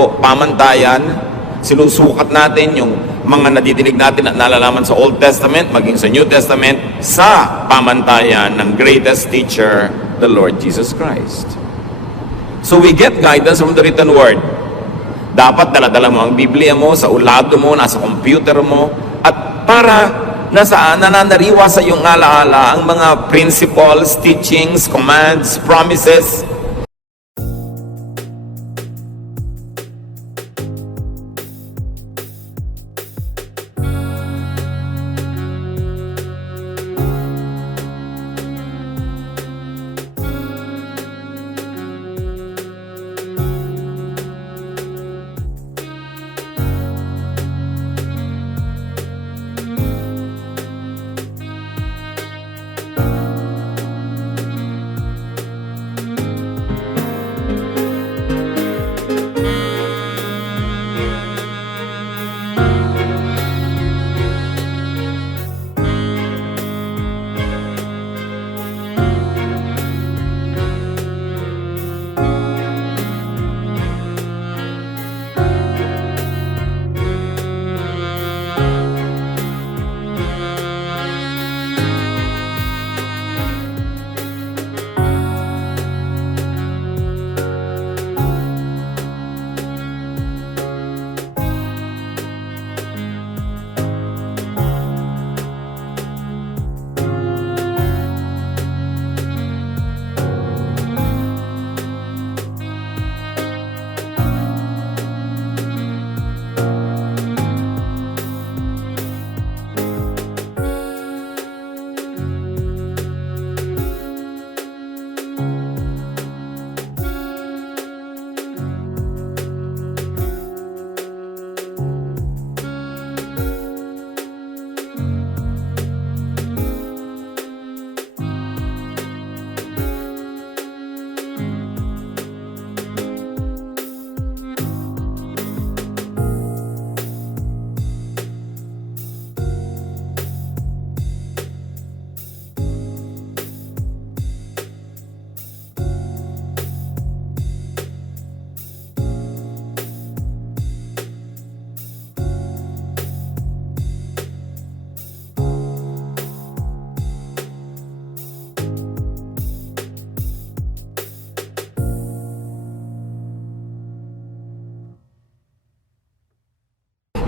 puro pamantayan. Sinusukat natin yung mga nadidinig natin at nalalaman sa Old Testament, maging sa New Testament, sa pamantayan ng greatest teacher, the Lord Jesus Christ. So we get guidance from the written word. Dapat daladala mo ang Biblia mo, sa ulado mo, nasa computer mo, at para nananariwa sa iyong alaala ang mga principles, teachings, commands, promises.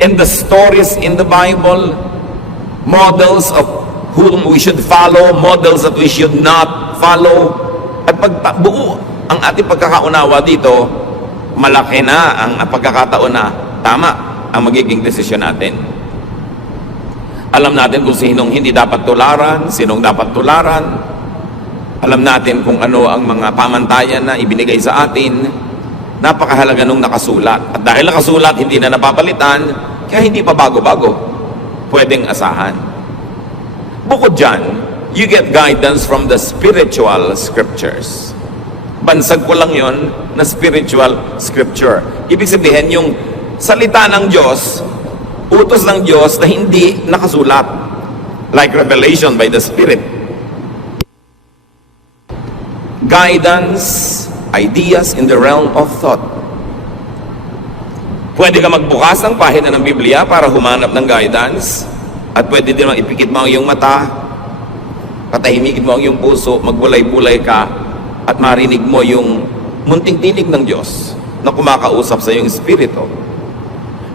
And the stories in the Bible, models of whom we should follow, models that we should not follow. At pagbuo ang ating pagkakaunawa dito, malaki na ang pagkakataon na tama ang magiging desisyon natin. Alam natin kung sinong hindi dapat tularan, sinong dapat tularan. Alam natin kung ano ang mga pamantayan na ibinigay sa atin. Napakahalaga nung nakasulat. At dahil nakasulat, hindi na napapalitan, kaya hindi pa bago-bago. Pwedeng asahan. Bukod dyan, you get guidance from the spiritual scriptures. Bansag ko lang yon na spiritual scripture. Ibig sabihin, yung salita ng Diyos, utos ng Diyos na hindi nakasulat. Like revelation by the Spirit. Guidance, ideas in the realm of thought. Pwede ka magbukas ng pahina ng Biblia para humanap ng guidance. At pwede din ipikit mo ang iyong mata, patahimikin mo ang iyong puso, magbulay-bulay ka, at marinig mo yung munting tinig ng Diyos na kumakausap sa iyong espiritu.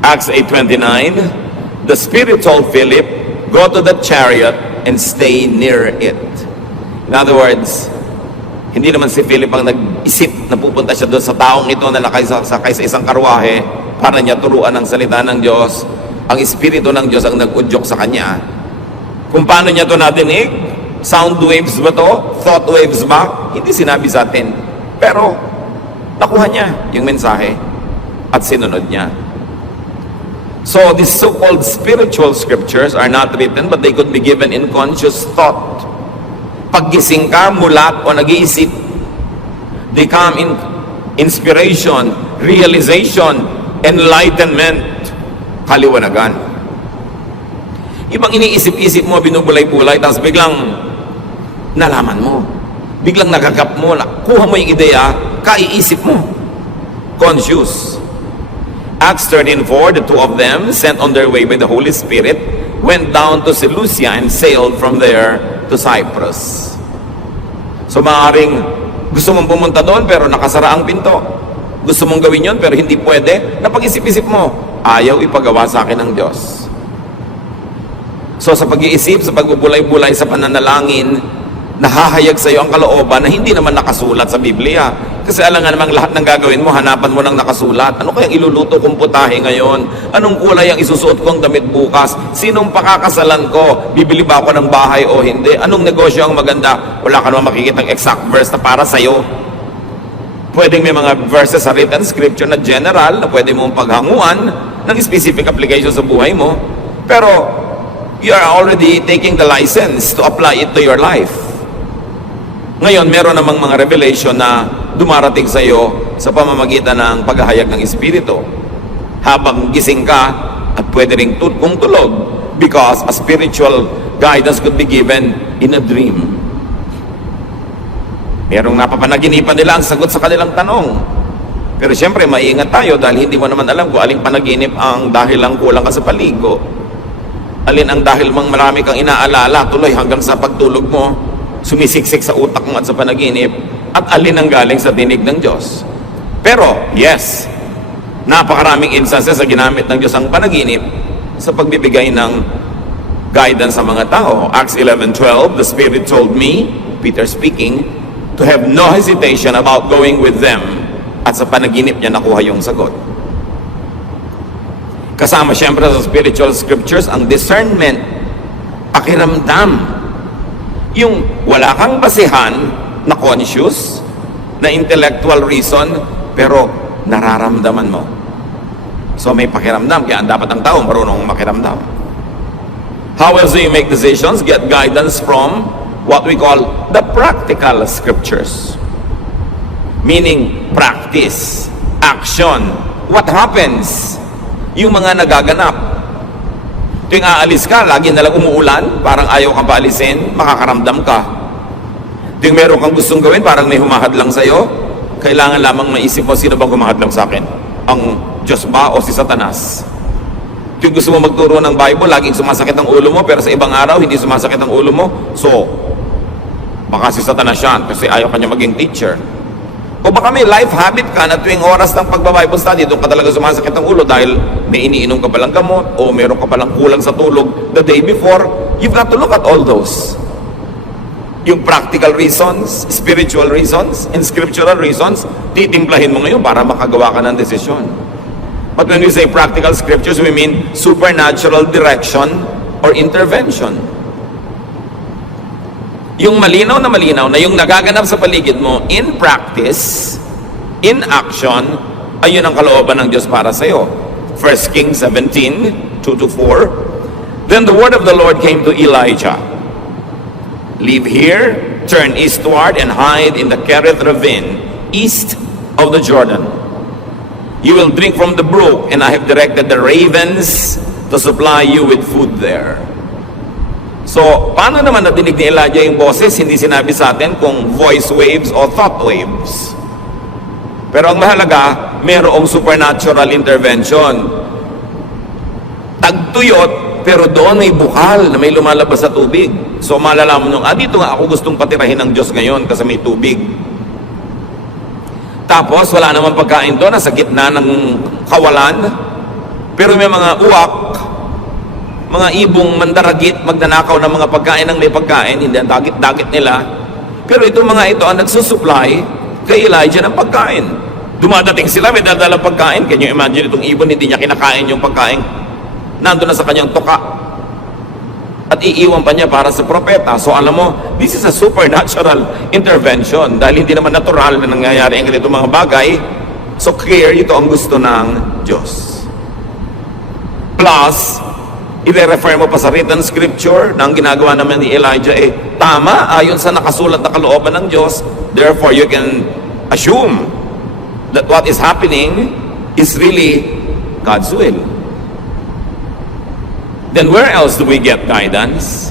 Acts 8:29, the Spirit told Philip, go to the chariot and stay near it. In other words, hindi naman si Philip ang nag-isip na pupunta siya doon sa taong ito na nakasakay sa isang karwahe para niya turuan ang salita ng Diyos. Ang Espiritu ng Diyos ang nag-udyok sa kanya. Kung paano niya ito natinig? Sound waves ba to? Thought waves ba? Hindi sinabi sa atin. Pero, nakuha niya yung mensahe at sinunod niya. So, these so-called spiritual scriptures are not written, but they could be given in conscious thought. Paggising ka, mulat o nag-iisip, they come in inspiration, realization, enlightenment, kaliwanagan. Ibang iniisip-isip mo, binubulay-bulay, tapos biglang nalaman mo. Biglang nakagap mo, kuha mo yung ideya, kaiisip mo. Conscious. Acts 13:4, the two of them, sent on their way by the Holy Spirit, went down to Seleucia and sailed from there to Cyprus. So maaaring gusto mong pumunta doon pero nakasara ang pinto. Gusto mong gawin yon pero hindi pwede. Napag-isip-isip mo, ayaw ipagawa sa akin ng Diyos. So sa pag-iisip, sa pagbubulay-bulay sa pananalangin, nahahayag sa iyo ang kalooban na hindi naman nakasulat sa Biblia. Kasi alam nga namang lahat ng gagawin mo, hanapan mo ng nakasulat. Ano kayang iluluto kong putahe ngayon? Anong kulay ang isusuot kong damit bukas? Sinong pakakasalan ko? Bibili ba ako ng bahay o hindi? Anong negosyo ang maganda? Wala ka naman makikitang exact verse na para sa'yo. Pwedeng may mga verses sa written scripture na general na pwede mong paghanguan ng specific application sa buhay mo. Pero you are already taking the license to apply it to your life. Ngayon, meron namang mga revelation na dumarating sa iyo sa pamamagitan ng paghahayag ng Espiritu. Habang gising ka, at pwede rin kung tulog, because a spiritual guidance could be given in a dream. Merong napapanaginipan nila ang sagot sa kanilang tanong. Pero siyempre, maiingat tayo dahil hindi mo naman alam kung aling panaginip ang dahil lang kulang ka sa paligo. Alin ang dahil mang marami kang inaalala tuloy hanggang sa pagtulog mo, sumisiksik sa utak mo at sa panaginip, at alin ang galing sa dinig ng Diyos. Pero, yes, napakaraming instances sa ginamit ng Diyos ang panaginip sa pagbibigay ng guidance sa mga tao. Acts 11:12, the Spirit told me, Peter speaking, to have no hesitation about going with them. At sa panaginip niya nakuha yung sagot. Kasama siyempre sa spiritual scriptures ang discernment, pakiramdam. Yung wala kang basihan na conscious, na intellectual reason, pero nararamdaman mo. So may pakiramdam, kaya dapat ang tao marunong makiramdam. How else do you make decisions? Get guidance from what we call the practical scriptures. Meaning, practice, action. What happens? Yung mga nagaganap. Tuwing aalis ka, lagi nalang umuulan, parang ayaw kang paalisin, makakaramdam ka. Tuwing meron kang gustong gawin, parang may humahadlang sa'yo, kailangan lamang maisip mo, sino bang humahadlang sa akin? Ang Diyos ba o si Satanas? Tuwing gusto mo magturo ng Bible, laging sumasakit ang ulo mo, pero sa ibang araw, hindi sumasakit ang ulo mo. So, baka si Satanas yan, kasi ayaw kanya maging teacher. O baka may life habit ka na tuwing oras ng pagbabible study, doon ka talaga sumasakit ang ulo dahil may iniinom ka palang gamot o meron ka palang kulang sa tulog the day before. You've got to look at all those. Yung practical reasons, spiritual reasons, and scriptural reasons, titimplahin mo ngayon para makagawa ka ng desisyon. But when we say practical scriptures, we mean supernatural direction or intervention. Yung malinaw na yung nagaganap sa paligid mo in practice, in action, ayun ang kalooban ng Diyos para sa iyo. 1 Kings 17:2-4. Then the word of the Lord came to Elijah. Leave here, turn eastward, and hide in the Kerith ravine, east of the Jordan. You will drink from the brook, and I have directed the ravens to supply you with food there. So, paano naman nadinig ni Elijah yung boses? Hindi sinabi sa atin kung voice waves o thought waves. Pero ang mahalaga, mayroong supernatural intervention. Tagtuyot, pero doon may bukal na may lumalabas sa tubig. So, malalaman nung, dito nga ako gustong patirahin ng Diyos ngayon kasi may tubig. Tapos, wala naman pagkain doon, nasa gitna ng kawalan. Pero may mga uwak, mga ibong mandaragit, magnanakaw ng mga pagkain ng may pagkain, hindi ang dagit-dagit nila. Pero itong mga ito ang nagsusupply kay Elijah ng pagkain. Dumadating sila, may dadalang pagkain. Can you imagine itong ibon, hindi niya kinakain yung pagkain? Nandun na sa kanyang tuka. At iiwan pa niya para sa propeta. So alam mo, this is a supernatural intervention. Dahil hindi naman natural na nangyayari ang ganito mga bagay. So clear, ito ang gusto ng Diyos. Plus, i-refer mo pa sa written scripture na ang ginagawa naman ni Elijah tama, ayon sa nakasulat na kalooban ng Diyos. Therefore, you can assume that what is happening is really God's will. Then where else do we get guidance?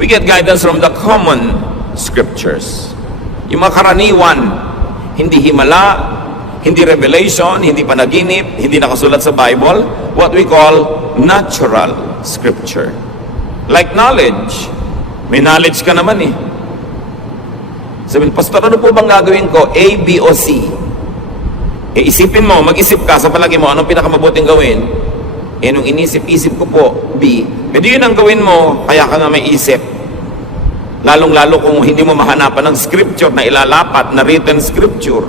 We get guidance from the common scriptures. Yung mga karaniwan, hindi himala, Hindi revelation, hindi panaginip, hindi nakasulat sa Bible, what we call natural scripture. Like knowledge. May knowledge ka naman eh. Sabi, Pastor, ano po bang gagawin ko? A, B, o C? Isipin mo, mag-isip ka sa palagi mo, anong pinakamabuting gawin? Nung inisip-isip ko po, B. Pwede yun ang gawin mo, kaya ka nga may isip. Lalong-lalo kung hindi mo mahanapan ng scripture na ilalapat, na written scripture.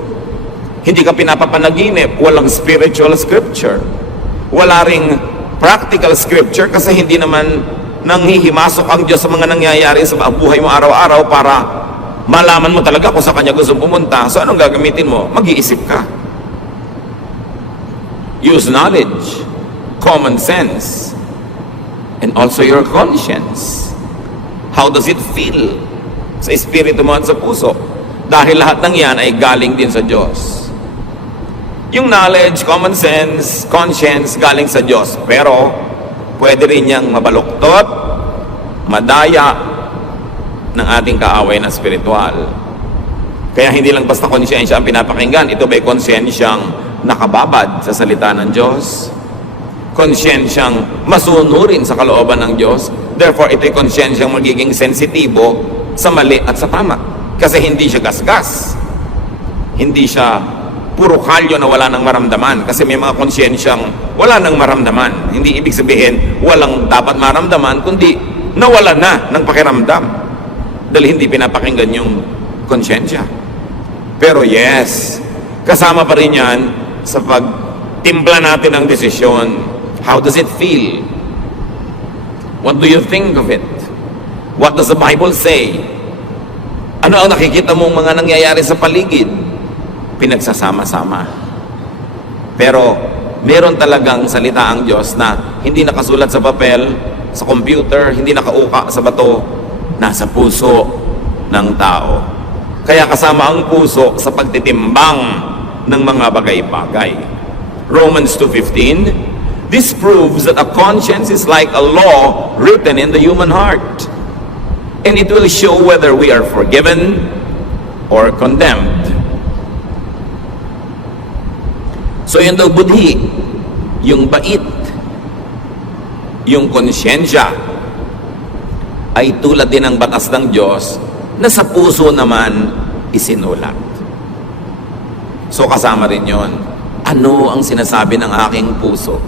Hindi ka pinapapanaginip, walang spiritual scripture. Wala ring practical scripture kasi hindi naman nanghihimasok ang Diyos sa mga nangyayari sa buhay mo araw-araw para malaman mo talaga kung sa Kanya gusto pumunta. So anong gagamitin mo? Mag-iisip ka. Use knowledge, common sense, and also your conscience. How does it feel sa espiritu mo at sa puso? Dahil lahat ng yan ay galing din sa Diyos. Yung knowledge, common sense, conscience, galing sa Diyos. Pero, pwede rin niyang mabaluktot, madaya ng ating kaaway na spiritual. Kaya hindi lang basta konsyensya ang pinapakinggan. Ito ba'y konsyensyang nakababad sa salita ng Diyos? Konsyensyang masunurin sa kalooban ng Diyos? Therefore, ito'y konsyensyang magiging sensitibo sa mali at sa tama. Kasi hindi siya gasgas. Hindi siya puro kalyo na wala nang maramdaman. Kasi may mga konsyensyang wala nang maramdaman. Hindi ibig sabihin walang dapat maramdaman, kundi nawala na ng pakiramdam. Dahil hindi pinapakinggan yung konsyensya. Pero yes, kasama pa rin yan sa pagtimpla natin ng desisyon. How does it feel? What do you think of it? What does the Bible say? Ano ang nakikita mong mga nangyayari sa paligid? Pinagsasama-sama. Pero meron talagang salita ang Diyos na hindi nakasulat sa papel, sa computer, hindi nakauka sa bato, nasa puso ng tao. Kaya kasama ang puso sa pagtitimbang ng mga bagay-bagay. Romans 2:15, this proves that a conscience is like a law written in the human heart, and it will show whether we are forgiven or condemned. So yun daw budhi, yung bait, yung konsyensya, ay tulad din ng batas ng Diyos na sa puso naman isinulat. So kasama rin yon. Ano ang sinasabi ng aking puso?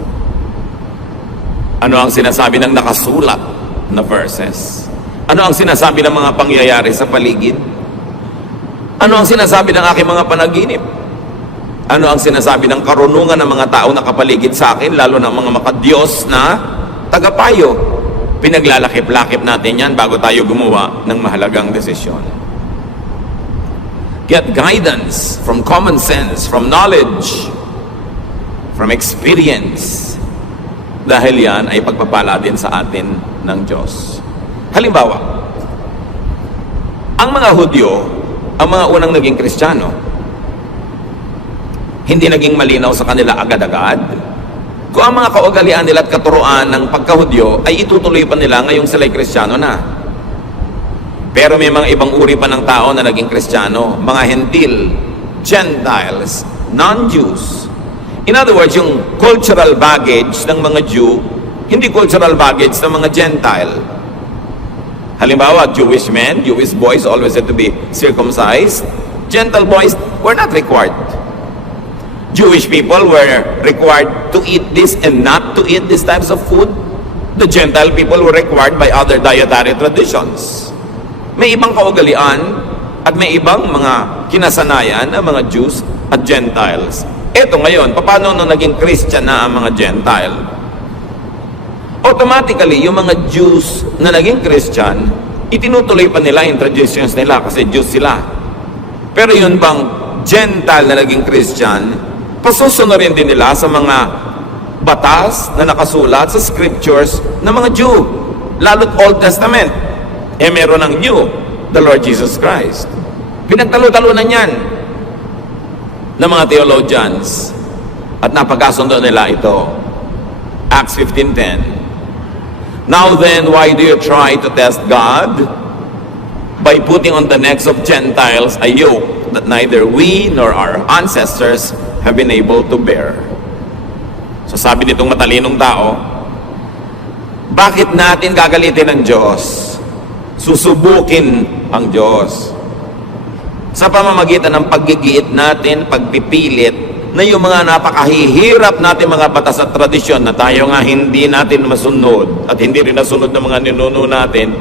Ano ang sinasabi ng nakasulat na verses? Ano ang sinasabi ng mga pangyayari sa paligid? Ano ang sinasabi ng aking mga panaginip? Ano ang sinasabi ng karunungan ng mga tao na kapaligid sa akin, lalo ng mga makadiyos na tagapayo? Pinaglalakip-lakip natin yan bago tayo gumawa ng mahalagang desisyon. Get guidance from common sense, from knowledge, from experience. Dahil yan ay pagpapala din sa atin ng Diyos. Halimbawa, ang mga Hudyo, ang mga unang naging Kristiyano, hindi naging malinaw sa kanila agad-agad kung ang mga kaugalian nila at katuruan ng pagka-Hudyo ay itutuloy pa nila ngayong sila'y Kristiyano na. Pero may mga ibang uri pa ng tao na naging Kristiyano, mga Hentil, Gentiles, non-Jews. In other words, yung cultural baggage ng mga Jew, hindi cultural baggage ng mga Gentile. Halimbawa, Jewish men, Jewish boys always had to be circumcised. Gentile boys were not required. Jewish people were required to eat this and not to eat these types of food. The Gentile people were required by other dietary traditions. May ibang kaugalian at may ibang mga kinasanayan ng mga Jews at Gentiles. Eto ngayon, paano nung naging Christian na ang mga Gentile? Automatically, yung mga Jews na naging Christian, itinutuloy pa nila yung traditions nila kasi Jews sila. Pero yun bang Gentile na naging Christian, pasusunod din nila sa mga batas na nakasulat sa scriptures ng mga Jew, lalo't Old Testament. Meron ng New, the Lord Jesus Christ. Pinagtalo-talunan yan ng mga theologians at napagkasundo nila ito. Acts 15:10. Now then, why do you try to test God by putting on the necks of Gentiles a yoke that neither we nor our ancestors have been able to bear. So sabi nitong matalinong tao, bakit natin gagalitin ang Diyos? Susubukin ang Diyos. Sa pamamagitan ng paggigiit natin, pagpipilit, na yung mga napakahihirap natin mga batas at tradisyon na tayo nga hindi natin masunod at hindi rin nasunod ng mga ninuno natin,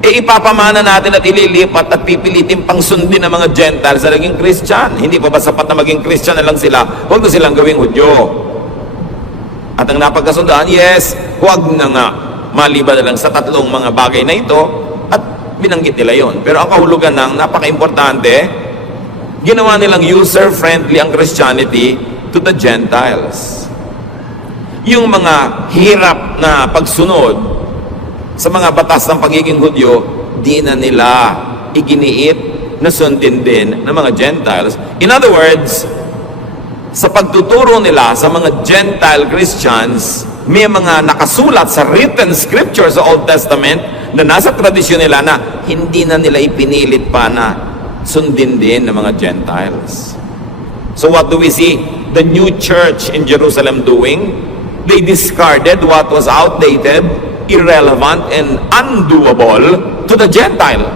ipapamana natin at ililipat at pipilitin pang sundin ng mga Gentiles na naging Christian. Hindi pa ba sapat na maging Christian na lang sila? Huwag na silang gawing Hudyo. At ang napagkasundahan, yes, huwag na nga. Maliban na lang sa tatlong mga bagay na ito at binanggit nila yon. Pero ang kahulugan ng napaka-importante, ginawa nilang user-friendly ang Christianity to the Gentiles. Yung mga hirap na pagsunod sa mga batas ng pagiging Hudyo, di na nila iginiit na sundin din ng mga Gentiles. In other words, sa pagtuturo nila sa mga Gentile Christians, may mga nakasulat sa written scripture sa Old Testament na nasa tradisyon nila na hindi na nila ipinilit pa na sundin din ng mga Gentiles. So what do we see the new church in Jerusalem doing? They discarded what was outdated, irrelevant, and undoable to the Gentile.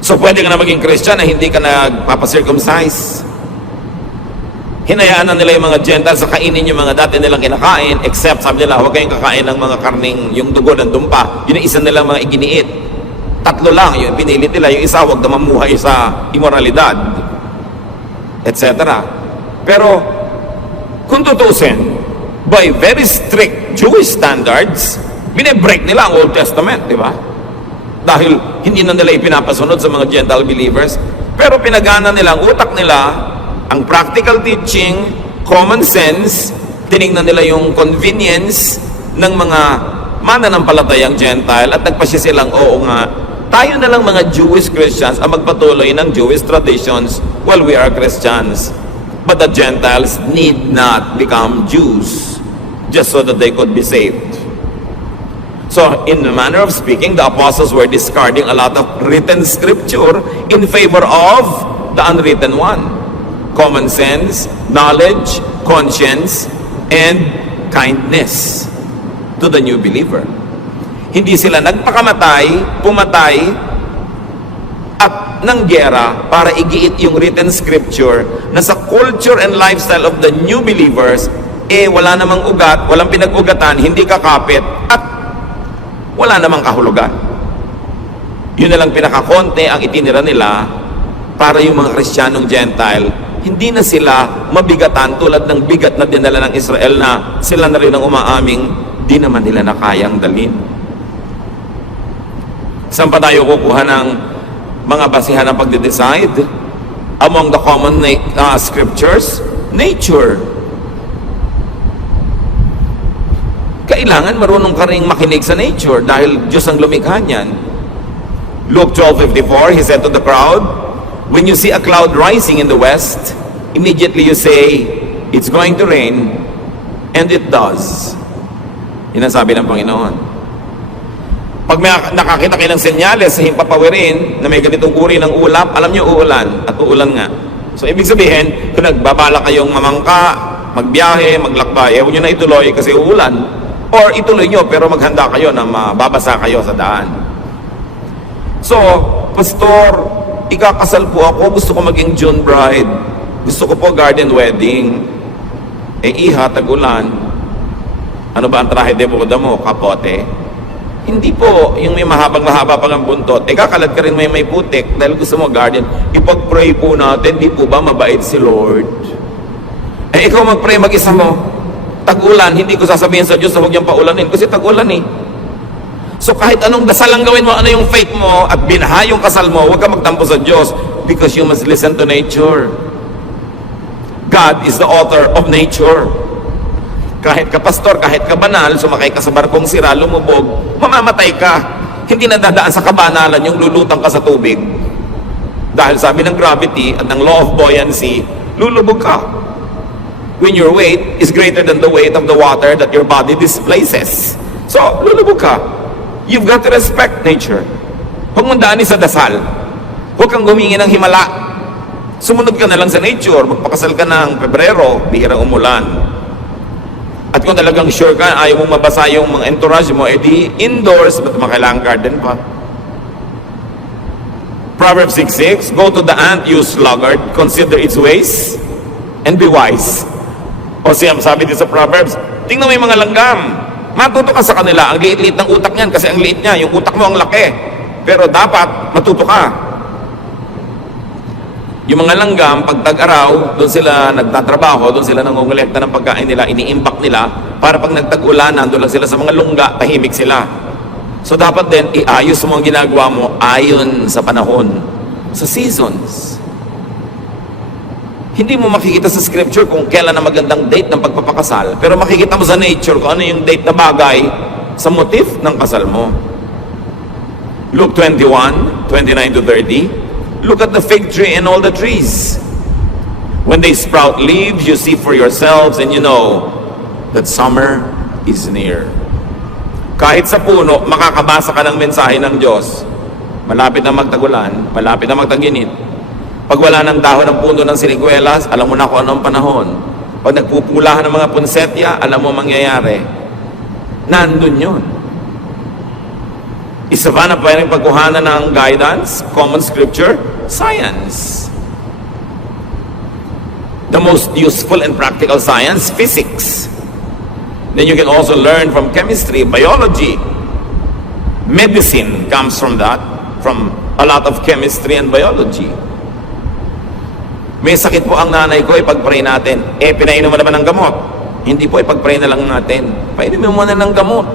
So pwede ka na maging Christian na hindi ka nagpapacircumcise. Hinayaan na nila yung mga Gentiles sa kainin yung mga dati nilang kinakain, except sabi nila, huwag kayong kakain ng mga karning, yung dugo ng dumpa. Yun ang isa nilang mga iginiit. Tatlo lang yung pinilit nila, yung isa huwag na mamuhay sa immoralidad, etc. Pero kung tutusin, by very strict Jewish standards, binibreak nila ang Old Testament, di ba? Dahil hindi na nila ipinapasunod sa mga Gentile believers, pero pinagana nila ang utak nila, ang practical teaching, common sense, tinignan nila yung convenience ng mga mananampalatayang Gentile at nagpasya silang, oo nga, tayo na lang mga Jewish Christians ang magpatuloy ng Jewish traditions while we are Christians. But the Gentiles need not become Jews just so that they could be saved. So, in the manner of speaking, the apostles were discarding a lot of written scripture in favor of the unwritten one. Common sense, knowledge, conscience, and kindness to the new believer. Hindi sila nagpakamatay, pumatay, at ng gera para igiit yung written scripture na sa culture and lifestyle of the new believers, wala namang ugat, walang pinag-ugatan, hindi kakapit, at wala namang kahulugan. Yun na lang pinakakonte ang itinira nila para yung mga Kristiyanong Gentile hindi na sila mabigatan tulad ng bigat na dinala ng Israel na sila na rin ang umaaming di naman nila na kayang dalhin. Saan pa tayo kukuha ng mga basihan ng pagde-decide? Among the common scriptures, nature. Kailangan marunong ka rin makinig sa nature dahil Diyos ang lumikha niyan. Luke 12:54, he said to the crowd, when you see a cloud rising in the west, immediately you say, it's going to rain, and it does. Yun ang sabi ng Panginoon. Pag may nakakita kayo ng senyales sa himpapawirin na may ganitong uri ng ulap, alam nyo uulan, at uulan nga. So ibig sabihin, kung nagbabala kayong mamangka, magbiyahe, maglakbay, huwag nyo na ituloy kasi uulan. Or ituloy nyo pero maghanda kayo na mababasa kayo sa daan. So, Pastor, ikakasal po ako, gusto ko maging June bride. Gusto ko po garden wedding. Iha, tag-ulan. Ano ba ang trahe de boda mo? Kapote? Hindi po, yung may mahabang-mahaba pang ang buntot. Kakalad ka rin may putik dahil gusto mo garden. Ipag-pray po natin, di po ba mabait si Lord? Ikaw mag-pray mag-isa mo. Tag-ulan, hindi ko sasabihin sa Diyos na huwag niyang paulanin kasi tag-ulan eh. So kahit anong dasal ang gawin mo, ano yung faith mo, at binaha yung kasal mo, huwag ka magtampo sa Diyos because you must listen to nature. God is the author of nature. Kahit ka pastor, kahit ka banal, sumakay ka sa barkong sira, lumubog, mamamatay ka. Hindi na dadaan sa kabanalan yung lulutang ka sa tubig. Dahil sabi ng gravity at ng law of buoyancy, lulubog ka. When your weight is greater than the weight of the water that your body displaces. So, lulubog ka. You've got to respect nature. Huwag mong daanin sa dasal. Huwag kang humingi ng himala. Sumunod ka na lang sa nature, magpakasal ka ng Pebrero, bihirang umulan. At kung talagang sure ka, ayaw mong mabasa yung mga entourage mo, edi indoors, ba't makailangang garden pa? Proverbs 6:6, go to the ant, you sluggard, consider its ways, and be wise. O siyam, sabi din sa Proverbs, tingnan mo yung mga langgam, matuto ka sa kanila, ang liit-liit ng utak niyan, kasi ang liit niya, yung utak mo ang laki. Pero dapat, matuto ka. Yung mga langgam, pag tag-araw, doon sila nagtatrabaho, doon sila nangongolekta ng pagkain nila, iniimbak nila, para pag nagtag-ulan, doon lang sila sa mga lungga, tahimik sila. So dapat din, iayos mo ang ginagawa mo ayon sa panahon, sa seasons. Hindi mo makikita sa scripture kung kailan na magandang date ng pagpapakasal, pero makikita mo sa nature kung ano yung date na bagay sa motif ng kasal mo. Luke 21:29-30, look at the fig tree and all the trees. When they sprout leaves, you see for yourselves, and you know that summer is near. Kahit sa puno, makakabasa ka ng mensahe ng Diyos. Malapit na magtagulan, malapit na magtaginit. Pag wala ng dahon ng puno ng siniguelas, alam mo na kung anong panahon. Pag nagpupulahan ng mga punsetya, alam mo mangyayari. Nandun yun. Isa pa na pwedeng pagkuhanan ng guidance, common scripture, science. The most useful and practical science, physics. Then you can also learn from chemistry, biology. Medicine comes from that, from a lot of chemistry and biology. May sakit po ang nanay ko, ipag-pray natin. Pinainom mo naman ng gamot. Hindi po, ipag-pray na lang natin. Painumin mo na ng gamot.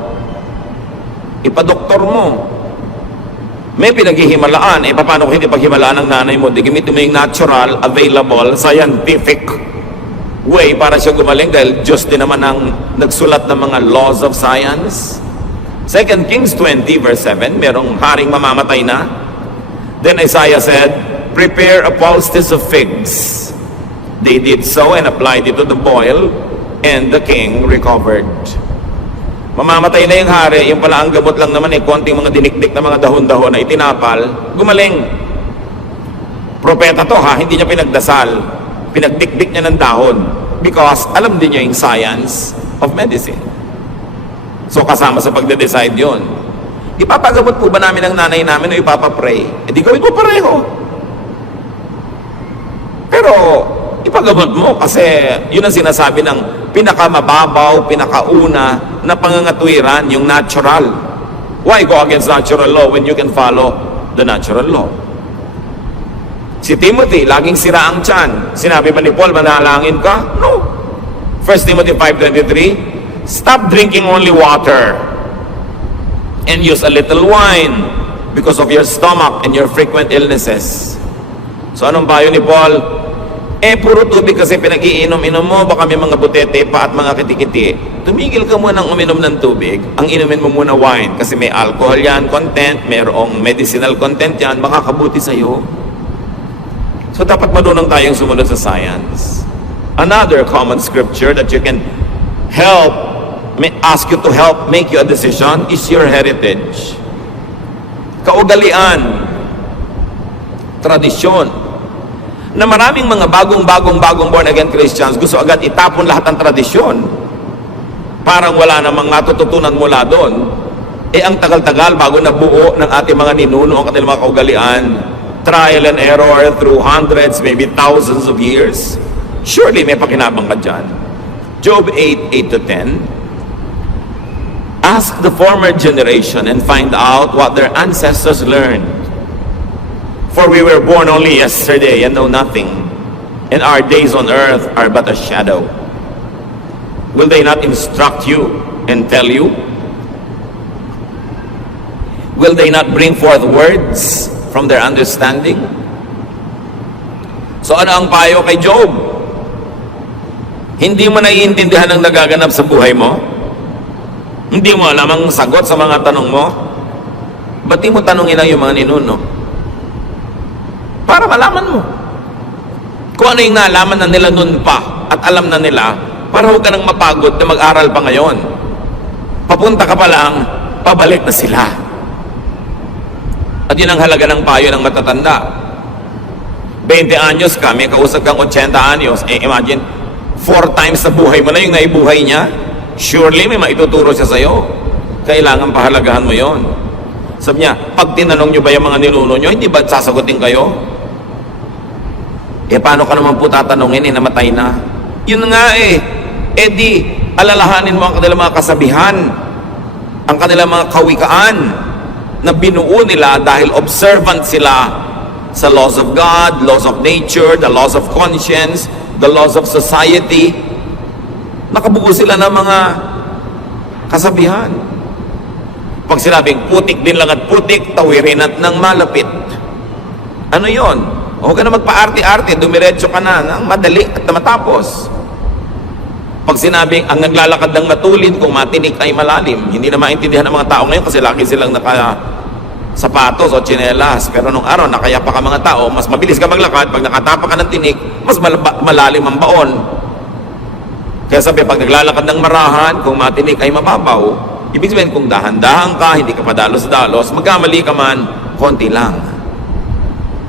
Ipadoktor mo. May pinaghihimalaan. Paano kung hindi paghimalaan ng nanay mo? Di gamitin mo yung natural, available, scientific way para siya gumaling dahil Diyos din naman ang nagsulat ng mga laws of science. 2 Kings 20:7, merong haring mamamatay na. Then Isaiah said, prepare a poultice of figs. They did so and applied it to the boil, and the king recovered. Mamamatay na yung hari, yung pala ang gamot lang naman konting mga dinikdik na mga dahon-dahon na itinapal, gumaling. Propeta to ha, hindi niya pinagdasal. Pinagdikdik niya ng dahon because alam din niya yung science of medicine. So kasama sa pagde-decide yun. Ipapagamot po ba namin ang nanay namin o ipapapray? Di gawin mo pareho. Pero ipagamot mo kasi yun ang sinasabi ng pinakamababaw, pinakauna na pangangatwiran, yung natural. Why go against natural law when you can follow the natural law? Si Timothy, laging sira ang tiyan. Sinabi ba ni Paul, manalangin ka? No. 1 Timothy 5:23, stop drinking only water and use a little wine because of your stomach and your frequent illnesses. So anong payo ni Paul? Puro tubig kasi pinag-iinom-inom mo, baka may mga butete pa at mga kitikiti. Tumigil ka muna ng uminom ng tubig. Ang inumin mo muna wine kasi may alcohol yan, content, mayroong medicinal content yan, makakabuti sa'yo. So dapat marunong tayong sumunod sa science. Another common scripture that you can ask you to help make you a decision is your heritage. Kaugalian, tradisyon, na maraming mga bagong born again Christians gusto agad itapon lahat ng tradisyon. Parang wala namang matututunan mula doon. Ang tagal-tagal bago nabuo ng ating mga ninuno ang kanilang mga kaugalian, trial and error through hundreds, maybe thousands of years. Surely may pakinabang ka dyan. Job 8:8-10, ask the former generation and find out what their ancestors learned. For we were born only yesterday and know nothing, and our days on earth are but a shadow. Will they not instruct you and tell you? Will they not bring forth words from their understanding? So ano ang payo kay Job? Hindi mo naiintindihan ang nagaganap sa buhay mo? Hindi mo alam ang sagot sa mga tanong mo? Ba't di mo tanongin lang yung mga ninuno? Para malaman mo kung ano yung naalaman na nila noon pa at alam na nila, para huwag ka nang mapagod na mag-aral pa ngayon. Papunta ka pa lang, pabalik na sila. At yun ang halaga ng payo ng matatanda. 20 anyos ka, may kausap kang 80 anyos, imagine, 4 times sa buhay mo na yung naibuhay niya, surely may maituturo siya sa'yo. Kailangan pahalagahan mo yon. Sabi niya, pag tinanong nyo ba yung mga ninuno nyo, hindi ba sasagutin kayo? Paano ka naman po tatanungin, namatay na? Yun nga di, alalahanin mo ang kanilang mga kasabihan, ang kanilang mga kawikaan, na binuo nila dahil observant sila sa laws of God, laws of nature, the laws of conscience, the laws of society. Nakabuo sila ng mga kasabihan. Pag sinabing putik din lang at putik, tawirin at nang malapit. Ano yon? Huwag ka na magpa-arte-arte, dumiretso ka na ng madali at matapos. Pag sinabing ang naglalakad ng matulin kung matinik ay malalim, hindi na maintindihan ng mga tao ngayon kasi lagi silang sapatos o tsinelas. Pero nung araw, nakayapa ka mga tao, mas mabilis ka maglakad. Pag nakatapa ka ng tinik, mas malalim ang baon. Kaya sabi, pag naglalakad ng marahan, kung matinik ay mababaw, ibig sabihin, kung dahan-dahan ka, hindi ka padalos-dalos, magkamali ka man, konti lang.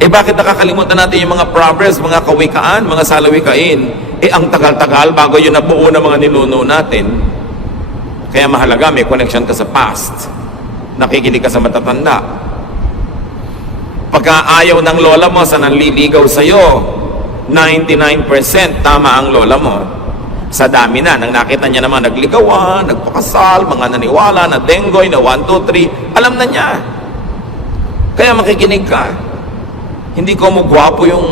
Bakit nakakalimutan natin yung mga proverbs, mga kawikaan, mga salawikain? Ang tagal-tagal bago yun nabuo ng mga ninuno natin. Kaya mahalaga, may connection ka sa past. Nakikinig ka sa matatanda. Pagka ayaw ng lola mo sa nanliligaw sa'yo, 99% tama ang lola mo. Sa dami na, nang nakita niya naman nagligawan, nagpakasal, mga naniwala, na denggoy, na 1, 2, 3, alam na niya. Kaya makikinig ka. Hindi ko mo gwapo yung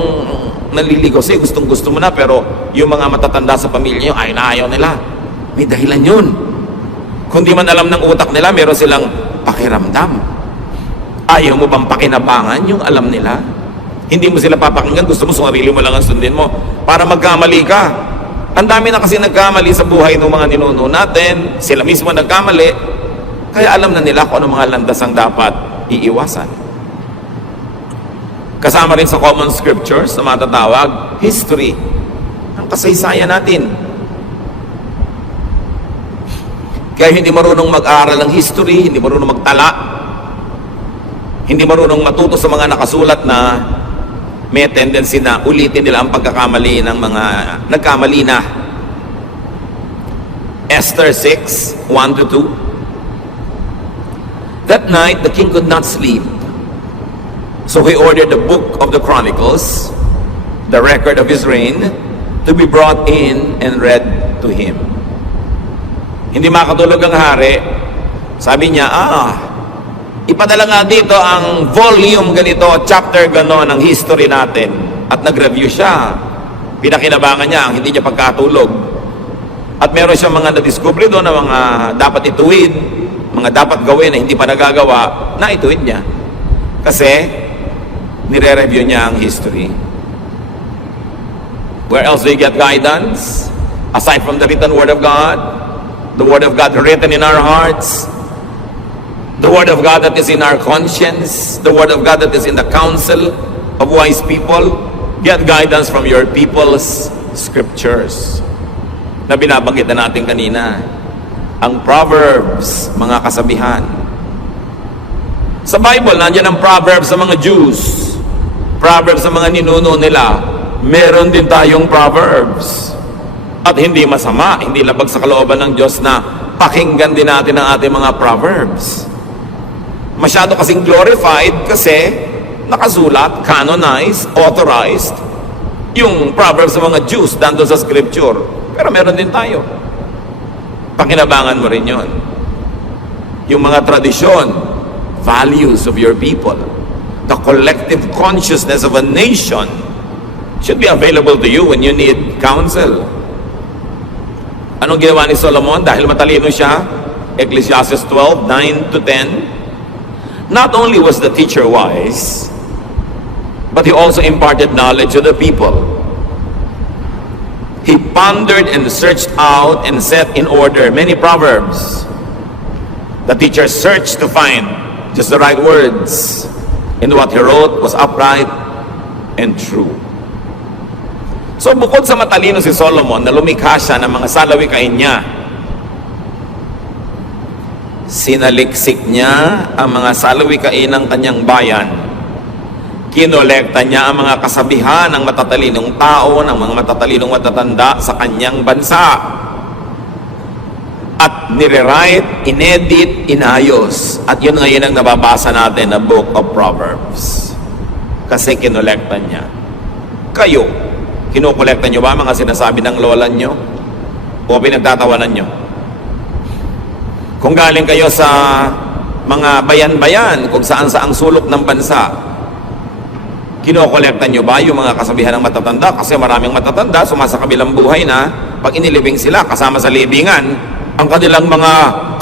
naliligaw sa'yo, gustong-gusto mo na, pero yung mga matatanda sa pamilya nyo, ayaw nila. May dahilan yun. Kung di man alam ng utak nila, meron silang pakiramdam. Ayaw mo bang pakinabangan yung alam nila? Hindi mo sila papakinggan, gusto mo sarili mo lang ang sundin mo para magkamali ka. Ang dami na kasi nagkamali sa buhay ng mga ninuno natin, sila mismo nagkamali, kaya alam na nila kung ano mga landas ang dapat iiwasan. Kasama rin sa common scriptures na matatawag, history. Ang kasaysayan natin. Kaya hindi marunong mag-aaral ng history, hindi marunong magtala, hindi marunong matuto sa mga nakasulat na may tendency na ulitin nila ang pagkakamali ng mga nagkamali na. Esther 6, 1-2. That night, the king could not sleep. So he ordered the book of the Chronicles, the record of his reign, to be brought in and read to him. Hindi makatulog ang hari. Sabi niya, ipadala nga dito ang volume ganito, chapter gano'n ng history natin. At nag-review siya. Pinakinabangan niya ang hindi niya pagkatulog. At meron siyang mga na-discovery doon na mga dapat ituwid, mga dapat gawin na hindi pa nagagawa, na ituwid niya. Kasi nire-review niya ang history. Where else do you get guidance? Aside from the written Word of God, the Word of God written in our hearts, the Word of God that is in our conscience, the Word of God that is in the counsel of wise people, get guidance from your people's scriptures. Na binabanggit na natin kanina. Ang Proverbs, mga kasabihan. Sa Bible, nandiyan ang Proverbs sa mga Jews. Proverbs sa mga ninuno nila. Meron din tayong Proverbs. At hindi masama, hindi labag sa kalooban ng Diyos na pakinggan din natin ang ating mga Proverbs. Masyado kasing glorified kasi nakasulat, canonized, authorized yung Proverbs sa mga Jews nandun sa Scripture. Pero meron din tayo. Pakinabangan mo rin yun. Yung mga tradisyon, values of your people, the collective consciousness of a nation should be available to you when you need counsel. Anong ginawa ni Solomon? Dahil matalino siya, Ecclesiastes 12, 9-10, not only was the teacher wise, but he also imparted knowledge to the people. He pondered and searched out and set in order many proverbs. The teacher searched to find just the right words, and what he wrote was upright and true. So bukod sa matalino si Solomon na lumikha siya ng mga salawikain niya, sinaliksik niya ang mga salawikain ng kanyang bayan Kinolekta niya ang mga kasabihan ng matatalinong tao, ng mga matatalinong matatanda sa kanyang bansa. At nire-write, inedit, inayos. At yun ngayon ang nababasa natin na Book of Proverbs. Kasi kinolekta niya. Kayo, kinukolekta niyo ba mga sinasabi ng lola niyo? O pinagtatawanan niyo? Kung galing kayo sa mga bayan-bayan, kung saan-saang sulok ng bansa, kinokolekta nyo ba yung mga kasabihan ng matatanda? Kasi maraming matatanda, sumasakabilang buhay na, pag inilibing sila, kasama sa libingan, ang kanilang mga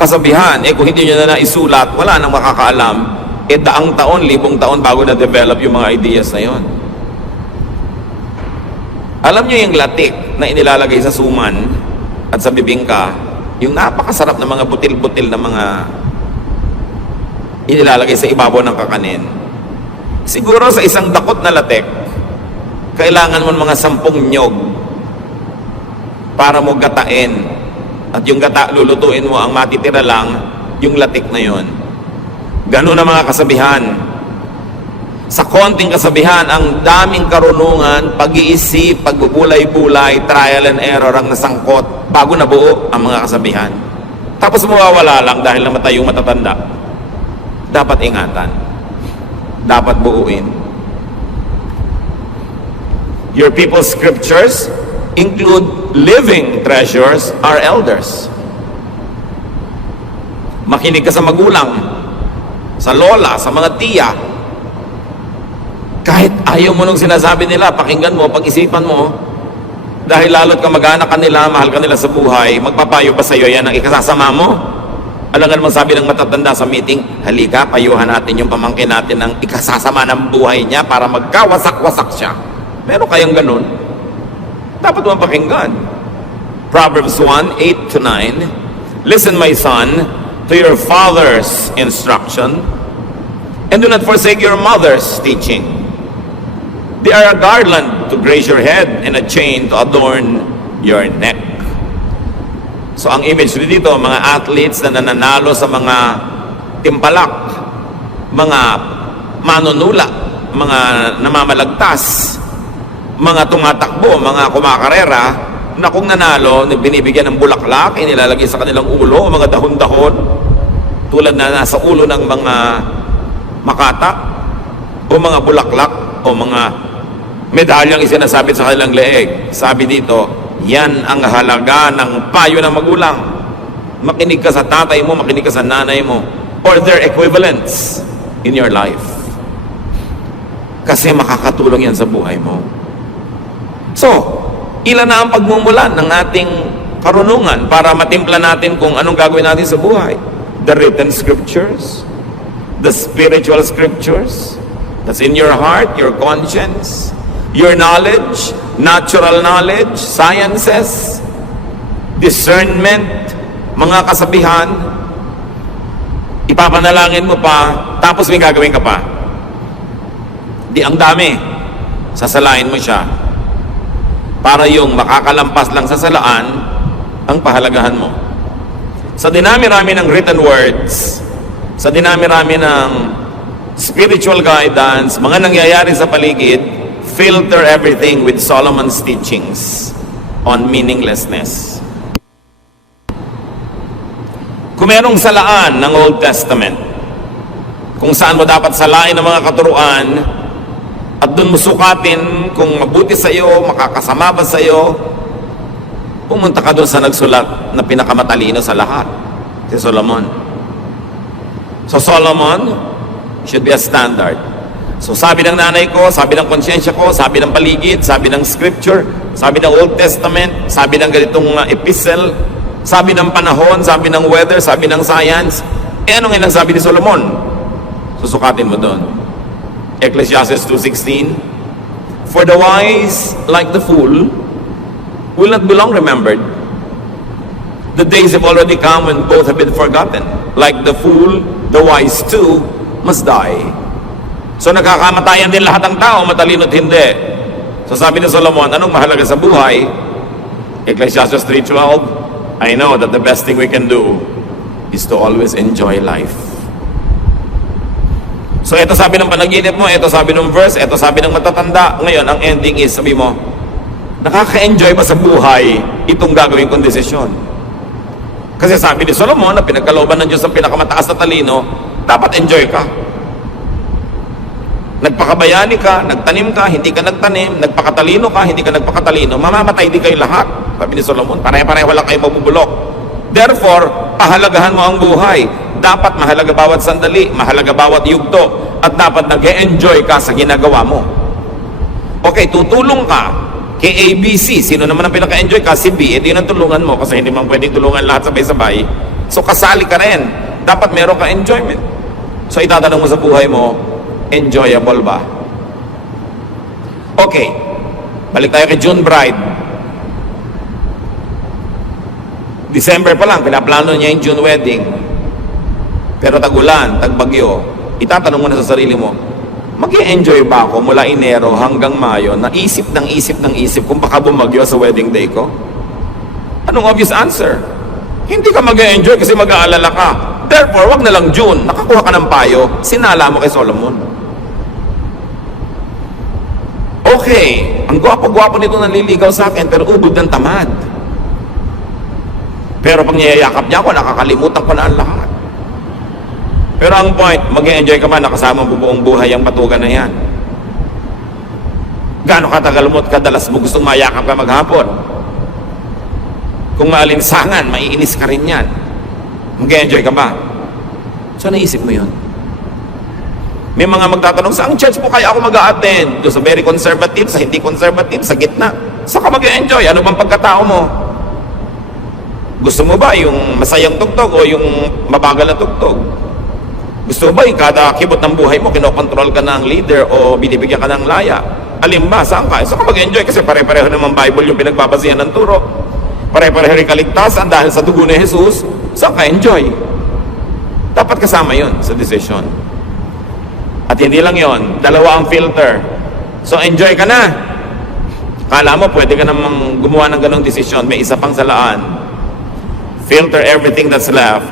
kasabihan, kung hindi nyo na naisulat, wala nang makakaalam, daang taon, libong taon bago na-develop yung mga ideas na yon. Alam nyo yung latik na inilalagay sa suman at sa bibingka, yung napakasarap na mga butil-butil na mga inilalagay sa ibabaw ng kakanin. Siguro sa isang dakot na latik, kailangan mo mga 10 nyog para mo gatain. At yung gata, lulutuin mo, ang matitira lang, yung latik na yon. Ganun ang mga kasabihan. Sa konting kasabihan, ang daming karunungan, pag-iisip, pagbubulay-bulay, trial and error ang nasangkot bago nabuo ang mga kasabihan. Tapos mawawala lang dahil namatay yung matatanda. Dapat ingatan. Dapat buuin. Your people's scriptures include living treasures, our elders. Makinig ka sa magulang, sa lola, sa mga tiya. Kahit ayaw mo nung sinasabi nila, pakinggan mo, pag-isipan mo, dahil lalo't ka mag-anak kanila, mahal kanila sa buhay, magpapayo pa sa iyo yan ang ikasasama mo. Alam nga naman sabi ng matatanda sa meeting, halika, payuhan natin yung pamangkin natin ng ikasasama ng buhay niya para magkawasak-wasak siya. Meron kayang ganun? Dapat mo pakinggan. Proverbs 1:8-9, Listen, my son, to your father's instruction, and do not forsake your mother's teaching. They are a garland to grace your head and a chain to adorn your neck. So ang image dito, mga athletes na nananalo sa mga timpalak, mga manunula, mga namamalagtas, mga tumatakbo, mga kumakarera, na kung nanalo, binibigyan ng bulaklak, inilalagay sa kanilang ulo, mga dahon-dahon, tulad na nasa ulo ng mga makata, o mga bulaklak, o mga medalyang isinasabi sa kanilang leeg. Sabi dito, yan ang halaga ng payo ng magulang. Makinig ka sa tatay mo, makinig ka sa nanay mo, or their equivalents in your life. Kasi makakatulong yan sa buhay mo. So, ilan na ang pagmumulan ng ating karunungan para matimpla natin kung anong gagawin natin sa buhay. The written scriptures, the spiritual scriptures, that's in your heart, your conscience, your knowledge, natural knowledge, sciences, discernment, mga kasabihan, ipapanalangin mo pa, tapos may gagawin ka pa. Di ang dami, sasalain mo siya. Para yung makakalampas lang sa salaan, ang pahalagahan mo. Sa dinami-rami ng written words, sa dinami-rami ng spiritual guidance, mga nangyayari sa paligid, filter everything with Solomon's teachings on meaninglessness. Kung merong salaan ng Old Testament, kung saan mo dapat salain ang mga katuruan, at doon mo sukatin kung mabuti sa iyo, makakasama ba sa iyo, pumunta ka doon sa nagsulat na pinakamatalino sa lahat, si Solomon. So Solomon should be a standard. So sabi ng nanay ko, sabi ng konsyensya ko, sabi ng paligid, sabi ng scripture, sabi ng Old Testament, sabi ng ganitong epistle, sabi ng panahon, sabi ng weather, sabi ng science, anong ilang sabi ni Solomon? Susukatin mo doon. Ecclesiastes 2:16, For the wise, like the fool, will not be long remembered. The days have already come when both have been forgotten. Like the fool, the wise too must die. So nagkakamatayan din lahat ng tao, matalino't hindi. So sabi ni Solomon, anong mahalaga sa buhay? Ecclesiastes 3:12, I know that the best thing we can do is to always enjoy life. So ito sabi ng panaginip mo, ito sabi ng verse, ito sabi ng matatanda. Ngayon, ang ending is, sabi mo, nakaka-enjoy ba sa buhay itong gagawin kong desisyon? Kasi sabi ni Solomon na pinagkalooban ng Diyos ang pinakamataas na talino, dapat enjoy ka. Nagpakabayani ka, nagtanim ka, hindi ka nagtanim, nagpakatalino ka, hindi ka nagpakatalino, mamamatay din kayo lahat. Sabi ni Solomon, pare-pareho wala kayo mabubulok. Therefore, pahalagahan mo ang buhay. Dapat mahalaga bawat sandali, mahalaga bawat yugto, at dapat nag-e-enjoy ka sa ginagawa mo. Okay, tutulong ka kay ABC. Sino naman ang pinaka-enjoy ka? Si B. Hindi na tulungan mo kasi hindi man pwedeng tulungan lahat sabay-sabay. So kasali ka rin. Dapat meron ka enjoyment. So itatanong mo sa buhay mo, enjoyable ba? Okay, balik tayo kay June Bride. December pa lang, pinaplano niya yung June wedding. Pero tag-ulan, tag-bagyo, itatanong mo na sa sarili mo, mag-i-enjoy ba ako mula Enero hanggang Mayo na isip kung baka bumagyo sa wedding day ko? Anong obvious answer? Hindi ka mag-i-enjoy kasi mag-aalala ka. Therefore, wag na lang June. Nakakuha ka ng payo, sinala mo kay Solomon. Okay, ang gwapo-gwapo nito nanliligaw sa akin pero ubod ng tamad. Pero pag niyayakap niya ako, nakakalimutan ko na ang lahat. Pero ang point, mag-enjoy ka man nakasama mo buong buhay ang patugan na yan. Gaano katagal mo at kadalas mo gustong mayakap ka maghapon? Kung maalinsangan, maiinis ka rin yan. Mag-enjoy ka ba? So naisip mo yun. May mga magtatanong, saang church po kaya ako mag-a-attend? Doon sa very conservative, sa hindi conservative, sa gitna. Saan ka mag-enjoy? Ano bang pagkatao mo? Gusto mo ba yung masayang tugtog o yung mabagal na tugtog? Gusto mo ba yung kada kibot ng buhay mo, kinokontrol ka ng leader o binibigyan ka ng laya? Alin ba? Saan ka? Saan ka mag-enjoy? Kasi pare-pareho naman Bible yung pinagbabasihan ng turo. Pare-pareho rin kaligtasan dahil sa dugo ni Jesus. Saan ka enjoy? Dapat kasama yun sa decision. At hindi lang yon, dalawa ang filter. So enjoy ka na. Kala mo pwede ka namang gumawa ng ganong desisyon. May isa pang salaan. Filter everything that's left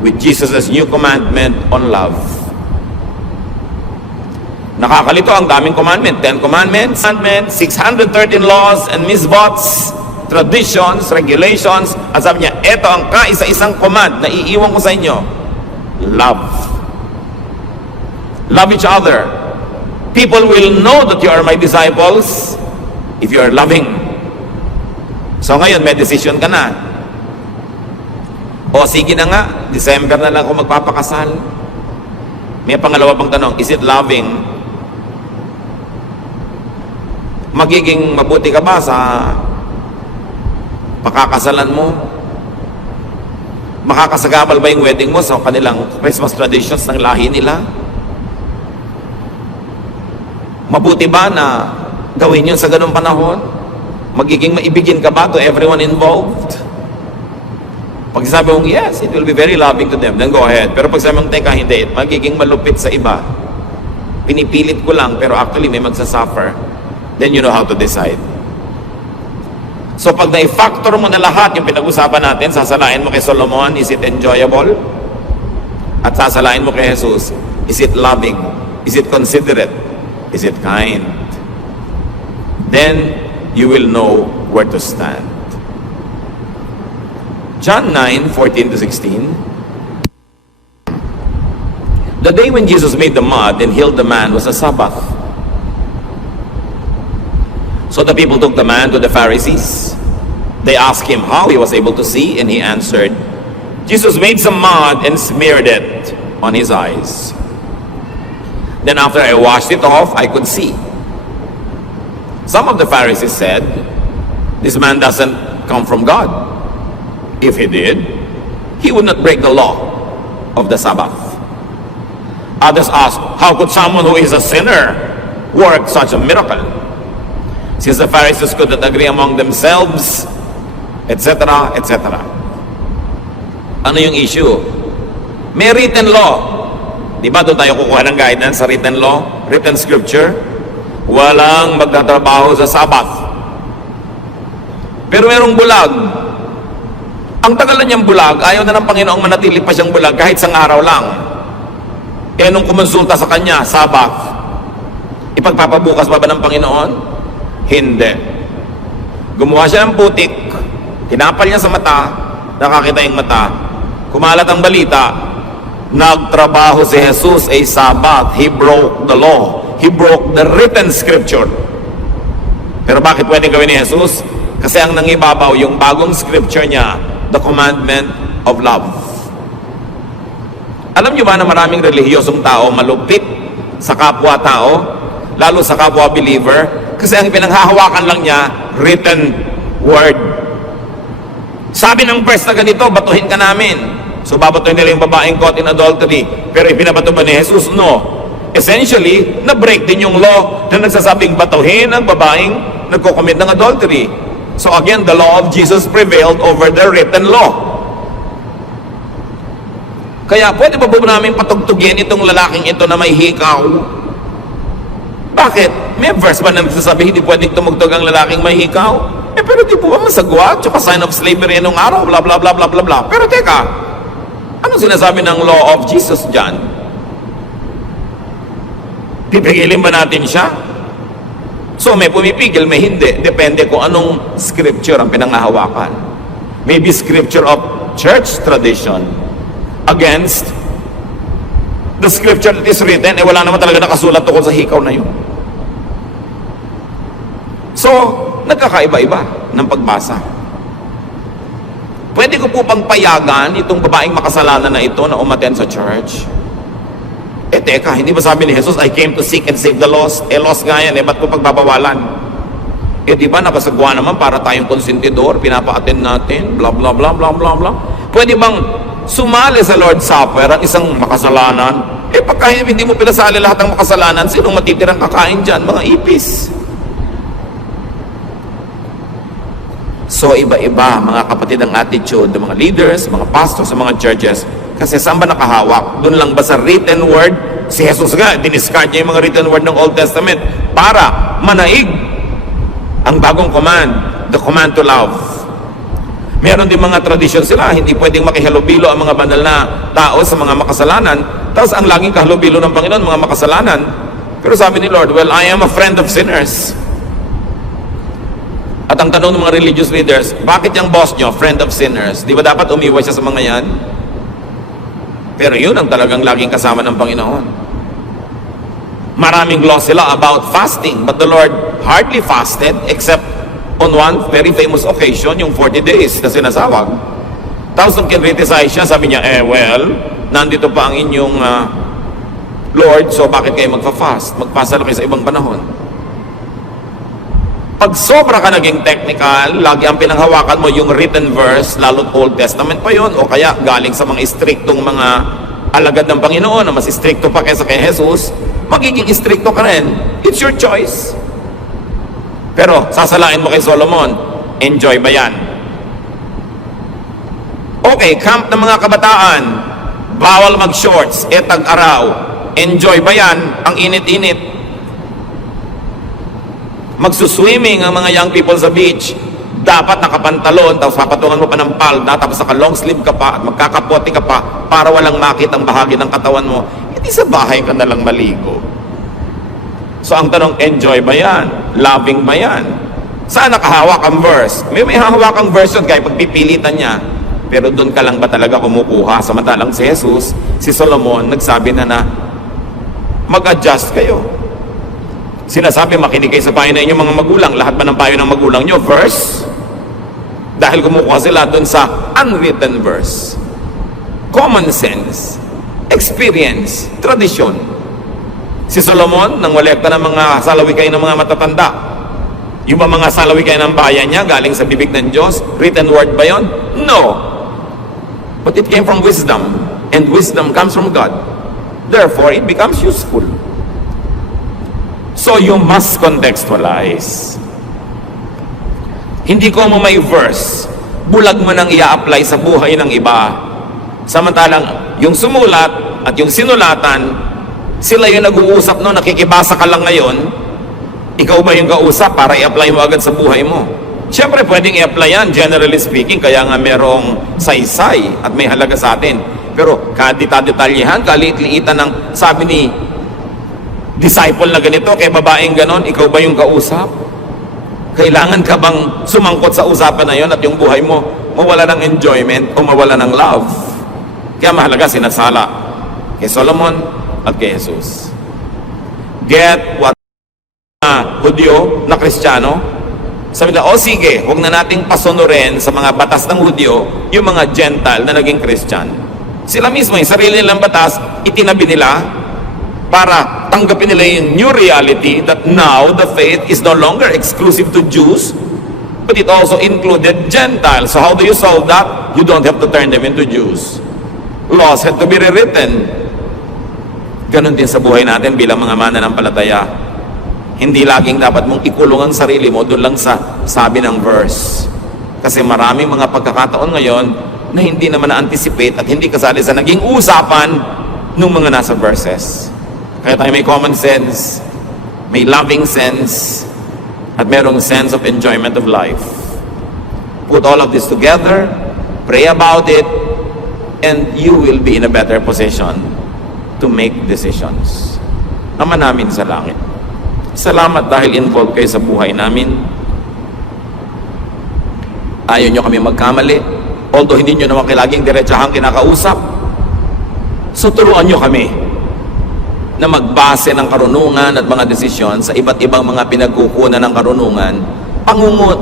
with Jesus' new commandment on love. Nakakalito ang daming commandment. 10 commandments, 613 laws and misbots, traditions, regulations. At sabi niya, eto ang kaisa-isang command na iiwan ko sa inyo. Love. Love each other. People will know that you are my disciples if you are loving. So ngayon, may decision ka na. O sige na nga, December na lang ako magpapakasal. May pangalawa pang tanong, is it loving? Magiging mabuti ka ba sa pakakasalan mo? Makakasagabal ba yung wedding mo sa kanilang Christmas traditions ng lahi nila? Mabuti ba na gawin yun sa ganung panahon? Magiging maibigin ka ba to everyone involved? Pag sabi mong, yes, it will be very loving to them, then go ahead. Pero pag sabi mong, teka, hindi, magiging malupit sa iba. Pinipilit ko lang, pero actually may magsasuffer. Then you know how to decide. So pag na-factor mo na lahat yung pinag-usapan natin, sasalain mo kay Solomon, is it enjoyable? At sasalain mo kay Jesus, is it loving? Is it considerate? Is it kind? Then you will know where to stand. John 9:14-16. The day when Jesus made the mud and healed the man was a Sabbath. So the people took the man to the Pharisees. They asked him how he was able to see, and he answered, Jesus made some mud and smeared it on his eyes. Then after I washed it off, I could see. Some of the Pharisees said, this man doesn't come from God. If he did, he would not break the law of the Sabbath. Others asked, how could someone who is a sinner work such a miracle? Since the Pharisees could not agree among themselves, etc., etc. Ano yung issue? May written law. Di ba doon tayo kukuha ng guidance sa written law, written scripture? Walang magtatrabaho sa Sabbath. Pero merong bulag. Ang tagal na niyang bulag, ayaw na ng Panginoong manatili pa siyang bulag kahit isang araw lang. Eh nung kumonsulta sa kanya, Sabbath, ipagpapabukas ba ng Panginoon? Hindi. Gumawa siya ng putik, tinapal niya sa mata, nakakita yung mata, kumalat ang balita, nagtrabaho si Jesus ay Sabbath. He broke the law. He broke the written scripture. Pero bakit pwedeng gawin ni Jesus? Kasi ang nangibabaw, yung bagong scripture niya, the commandment of love. Alam niyo ba na maraming relihiyosong tao malupit sa kapwa-tao, lalo sa kapwa-believer, kasi ang pinanghahawakan lang niya, written word. Sabi ng verse na ganito, batuhin ka namin. So babatuhin nila yung babaeng caught in adultery. Pero ipinabato ba ni Jesus? No. Essentially, na-break din yung law na nagsasabing batuhin ang babaeng nagko-commit ng adultery. So again, the law of Jesus prevailed over the written law. Kaya pwede ba po namin patugtugin itong lalaking ito na may hikaw? Bakit? May verse ba na nagsasabi hindi pwedeng tumugtog ang lalaking may hikaw? Eh pero di po ba masagwa? Tsaka sign of slavery nung araw, bla bla bla bla bla bla. Pero teka, anong sinasabi ng law of Jesus dyan? Pipigilin ba natin siya? So may pumipigil, may hindi. Depende kung anong scripture ang pinangahawakan. Maybe scripture of church tradition against the scripture that is written, eh wala naman talaga nakasulat tungkol sa hikaw na yun. So, nagkakaiba-iba ng pagbasa. Pwede ko po pang payagan itong babaeng makasalanan na ito na umattend sa church? Eh teka, hindi ba sabi ni Jesus, I came to seek and save the lost? Eh lost nga yan, eh ba't ko pagbabawalan? Eh di ba nakasagwa naman para tayong konsentidor, pinapa-attend natin, bla bla bla bla bla bla. Pwede bang sumali sa Lord's Supper ang isang makasalanan? Eh pagka hindi mo pinasali lahat ng makasalanan, sinong matitirang kakain dyan? Mga ipis. So iba-iba mga kapatid ang attitude ng mga leaders, mga pastors sa mga churches. Kasi saan ba nakahawak? Doon lang ba sa written word? Si Jesus nga, diniscard niya yung mga written word ng Old Testament para manaig ang bagong command, the command to love. Meron din mga tradisyon sila, hindi pwedeng makihalubilo ang mga banal na tao sa mga makasalanan. Tapos ang laging kahalubilo ng Panginoon, mga makasalanan. Pero sabi ni Lord, well, I am a friend of sinners. At ang tanong ng mga religious leaders, bakit yung boss nyo, friend of sinners? Di ba dapat umiwas siya sa mga yan? Pero yun ang talagang laging kasama ng Panginoon. Maraming law sila about fasting, but the Lord hardly fasted except on one very famous occasion, yung 40 days na sinasawag. Tapos nung kinriticize siya, sabi niya, well, nandito pa ang inyong Lord, so bakit kayo magfa-fast? Magpasa na kayo sa ibang panahon. Pag sobra ka naging technical, lagi ang pinanghawakan mo yung written verse, lalo't Old Testament pa yon, o kaya galing sa mga istriktong mga alagad ng Panginoon na mas istrikto pa kaysa kay Jesus, magiging istrikto ka rin. It's your choice. Pero sasalain mo kay Solomon, enjoy ba yan? Okay, camp ng mga kabataan, bawal mag-shorts, tag-araw, enjoy ba yan? Ang init-init. Magsuswimming ang mga young people sa beach, dapat nakapantalon, tapos papatungan mo pa ng palda, tapos naka long sleeve ka pa, at magkakapote ka pa, para walang makitang bahagi ng katawan mo. Hindi sa bahay ka nalang maligo. So ang tanong, enjoy ba yan? Loving ba yan? Saan nakahawak ang verse? May hahawak ang verse yun, kaya pagpipilitan niya. Pero doon ka lang ba talaga kumukuha? Samantalang si Jesus, si Solomon, nagsabi na mag-adjust kayo. Sinasabi, makinig kayo sa payo na inyong mga magulang. Lahat ba ng payo ng magulang nyo? Verse? Dahil kumukuha sila doon sa unwritten verse. Common sense, experience, tradisyon. Si Solomon, nang walekta ng mga salawikay ng mga matatanda. Yung ba mga salawikay ng bayan niya, galing sa bibig ng Diyos? Written word ba yon? No. But it came from wisdom. And wisdom comes from God. Therefore, it becomes useful. So you must contextualize. Hindi ko mo may verse, bulag mo nang i-apply sa buhay ng iba. Samantalang yung sumulat at yung sinulatan, sila yung nag-uusap no, nakikibasa ka lang ngayon, ikaw ba yung kausap para i-apply mo agad sa buhay mo? Siyempre, pwedeng i-apply yan, generally speaking, kaya nga merong saysay at may halaga sa atin. Pero kadita-detalyehan, kaliit-liitan ng sabi ni disciple na ganito, kay babaeng ganon, ikaw ba yung kausap? Kailangan ka bang sumangkot sa usapan na yon at yung buhay mo mawala ng enjoyment o mawala ng love? Kaya mahalaga sinasala kay Solomon at kay Jesus. Get what na Hudyo na Kristiyano, sabi na, sige, huwag na nating pasunurin sa mga batas ng Hudyo yung mga Gentile na naging Christian. Sila mismo, yung sarili nilang batas, itinabi nila para tanggapin nila yung new reality that now the faith is no longer exclusive to Jews, but it also included Gentiles. So how do you solve that? You don't have to turn them into Jews. Laws had to be rewritten. Ganon din sa buhay natin bilang mga mananampalataya. Hindi laging dapat mong ikulong ang sarili mo doon lang sa sabi ng verse. Kasi maraming mga pagkakataon ngayon na hindi naman na-anticipate at hindi kasali sa naging usapan ng mga nasa verses. Kaya tayo may common sense, may loving sense, at merong sense of enjoyment of life. Put all of this together, pray about it, and you will be in a better position to make decisions. Ama namin sa langit, salamat dahil involved kayo sa buhay namin. Ayaw nyo kami magkamali, although hindi nyo naman laging diretsahang kinakausap. So turuan nyo kami na magbase ng karunungan at mga desisyon sa iba't ibang mga pinagkukunan ng karunungan,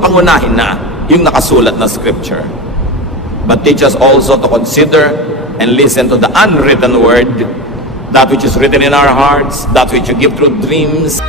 pangunahin na yung nakasulat na scripture. But teach us also to consider and listen to the unwritten word, that which is written in our hearts, that which you give through dreams.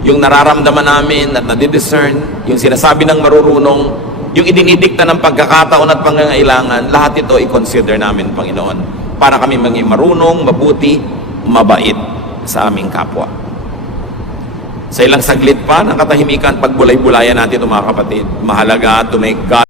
Yung nararamdaman namin at nadidiscern, yung sinasabi ng marurunong, yung idinidikta ng pagkakataon at pangangailangan, lahat ito i-consider namin, Panginoon, para kami maging marunong, mabuti, mabait sa aming kapwa. Sa ilang saglit pa ng katahimikan, pagbulay-bulayan natin ito, mga kapatid. Mahalaga to make God